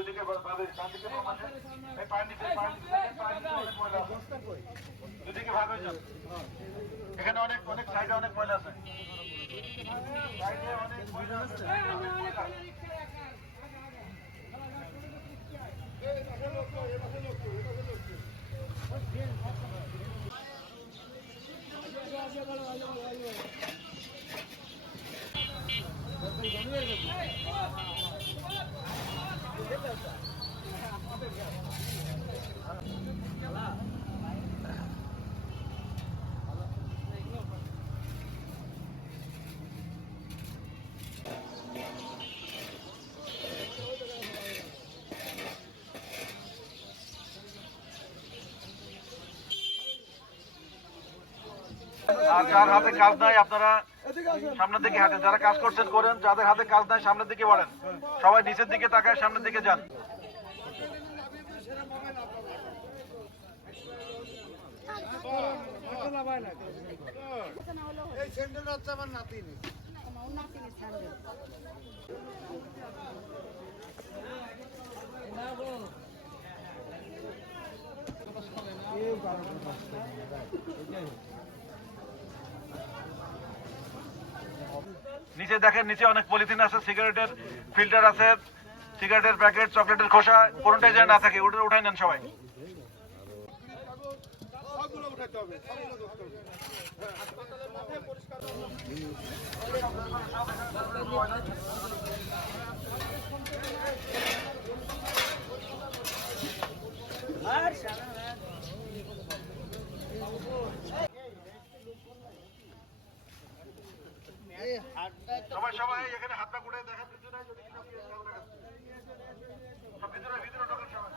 দুইদিকে দুদিকে ভাগ হয়ে যাবে। এখানে অনেক অনেক সাইডে অনেক ময়লা আছে। আর যার হাতে কাজ নাই আপনারা সামনের দিকে হাঁটেন, যারা কাজ করছেন করেন, যাদের হাতে কাজ নাই সামনের দিকে বাড়েন, সবাই নিচের দিকে তাকায় সামনের দিকে যান। নিচে দেখেন, নিচে অনেক পলিথিন আছে, সিগারেটের ফিল্টার আছে, সিগারেটের প্যাকেট, চকলেটের খোসা, কোনটাই যেন না থাকে ওটা উঠাই নেন সবাই। সবাই সবাই এখানে হাত পা গুড়ে দেখেন ভিতরে যদি কিছু সব ভিতরে ভিতরে ঢোকেন সবাই।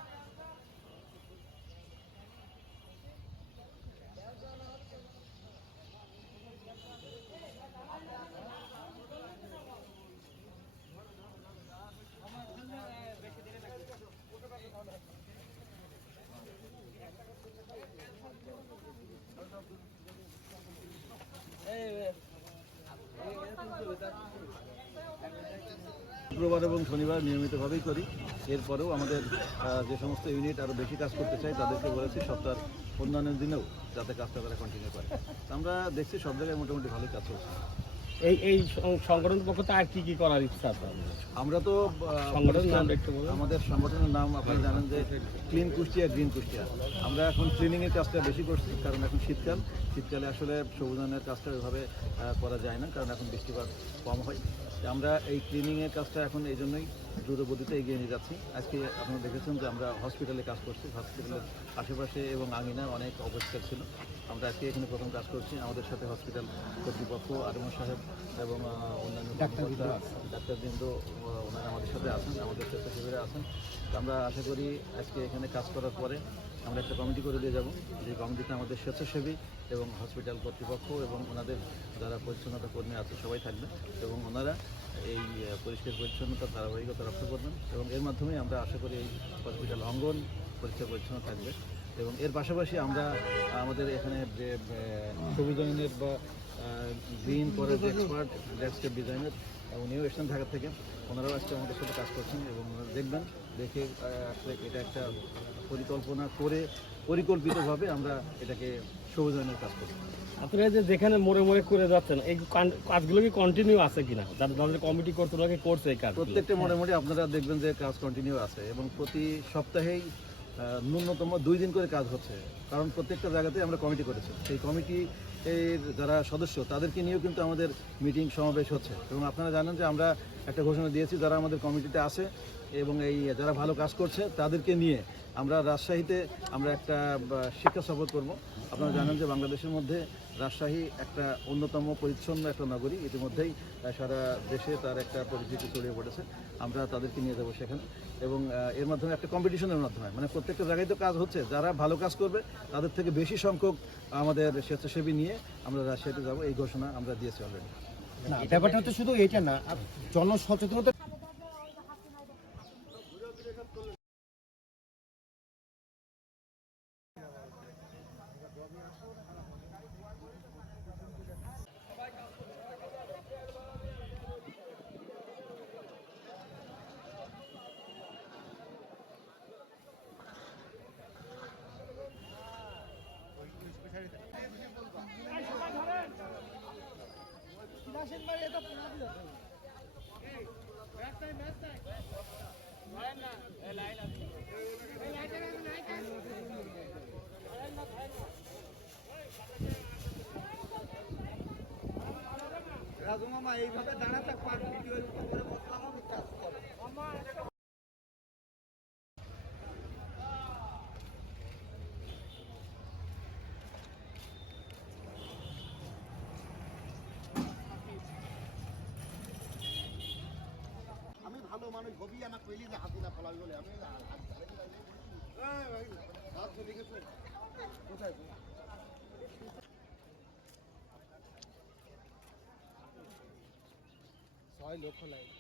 শুক্রবার এবং শনিবার নিয়মিতভাবেই করি। এরপরেও আমাদের যে সমস্ত ইউনিট আরও বেশি কাজ করতে চাই তাদেরকে বলেছি সপ্তাহের অন্যান্য দিনেও যাতে কাজটা তারা কন্টিনিউ করে। আমরা দেখছি সব জায়গায় মোটামুটি ভালোই কাজ চলছে। এই সংগঠনের পক্ষ থেকে আর কি কি করার ইচ্ছা আছে? আমরা তো আমাদের সংগঠনের নাম আপনারা জানেন যে ক্লিন কুষ্টিয়া গ্রিন কুষ্টিয়া। আমরা এখন ক্লিনিংয়ের কাজটা বেশি করছি, কারণ এখন শীতকালে আসলে সবুজায়নের কাজটা ওইভাবে করা যায় না, কারণ এখন বৃষ্টিপাত কম হয়। আমরা এই ক্লিনিংয়ের কাজটা এখন এই জন্যই দ্রুত গতিতে এগিয়ে নিয়ে যাচ্ছি। আজকে আপনারা দেখেছেন যে আমরা হসপিটালে কাজ করছি, হসপিটালের আশেপাশে এবং আঙিনা অনেক অপরিষ্কার ছিল। আমরা আজকে এখানে প্রথম কাজ করছি। আমাদের সাথে হসপিটাল কর্তৃপক্ষ, আরএমও সাহেব এবং অন্যান্য ডাক্তারবৃন্দ ওনারা আমাদের সাথে আছেন, আমাদের স্বেচ্ছাসেবীরা আছেন। আমরা আশা করি আজকে এখানে কাজ করার পরে আমরা একটা কমিটি করে দিয়ে যাব, যে কমিটিতে আমাদের স্বেচ্ছাসেবী এবং হসপিটাল কর্তৃপক্ষ এবং ওনাদের যারা পরিচ্ছন্নতা কর্মী আছে সবাই থাকবে, এবং ওনারা এই পরিষ্কার পরিচ্ছন্নতার ধারাবাহিকতা রক্ষা করবেন, এবং এর মাধ্যমে আমরা আশা করি এই হসপিটাল অঙ্গন পরিষ্কার পরিচ্ছন্ন থাকবে। এবং এর পাশাপাশি আমরা আমাদের এখানে যে সবুজায়নের বা green forest expert landscape designer উনিও এসেছেন ঢাকা থেকে, ওনারাও আজকে আমাদের সাথে কাজ করছেন, এবং ওনারা দেখবেন, দেখে আসলে এটা একটা পরিকল্পনা করে পরিকল্পিতভাবে আমরা এটাকে সবুজায়নের কাজ করছি। আপনারা যে যেখানে মোড়ে মোড়ে করে যাচ্ছেন এই কাজগুলো কি কন্টিনিউ আছে কিনা? যাদের কমিটি কর্তৃপক্ষ করছে এই কাজ প্রত্যেকটা মোড়ে মোড়ে আপনারা দেখবেন যে কাজ কন্টিনিউ আছে, এবং প্রতি সপ্তাহেই ন্যূনতম 2 দিন করে কাজ হচ্ছে, কারণ প্রত্যেকটা জায়গাতে আমরা কমিটি করেছি। সেই কমিটি এর যারা সদস্য তাদেরকে নিয়েও কিন্তু আমাদের মিটিং সমাবেশ হচ্ছে, এবং আপনারা জানেন যে আমরা একটা ঘোষণা দিয়েছি যারা আমাদের কমিটিতে আছে এবং এই যারা ভালো কাজ করছে তাদেরকে নিয়ে আমরা রাজশাহীতে আমরা একটা শিক্ষা সফর করব। আপনারা জানেন যে বাংলাদেশের মধ্যে রাজশাহী একটা অন্যতম পরিচ্ছন্ন একটা নগরী, ইতিমধ্যেই সারা দেশে তার একটা পরিচিতি ছড়িয়ে পড়েছে। আমরা তাদেরকে নিয়ে যাব সেখানে, এবং এর মাধ্যমে একটা কম্পিটিশনের মাধ্যমে, মানে প্রত্যেকটা জায়গায় তো কাজ হচ্ছে, যারা ভালো কাজ করবে তাদের থেকে বেশি সংখ্যক আমাদের স্বেচ্ছাসেবী নিয়ে আমরা রাজশাহীতে যাব, এই ঘোষণা আমরা দিয়েছি অলরেডি। ব্যাপারটা হচ্ছে শুধু এটা না, জনসচেতনতা রাজু মামা এইভাবে দাঁড়াতে পারবে ভিডিও করে বসলাম আমি কাজ করো আমি ভালো মানুষ হবি আমাকে কইলি যে হাতি না ফলাবি বলে আমি হাত চলে গেছে কোথায় 6 লক্ষ লাগে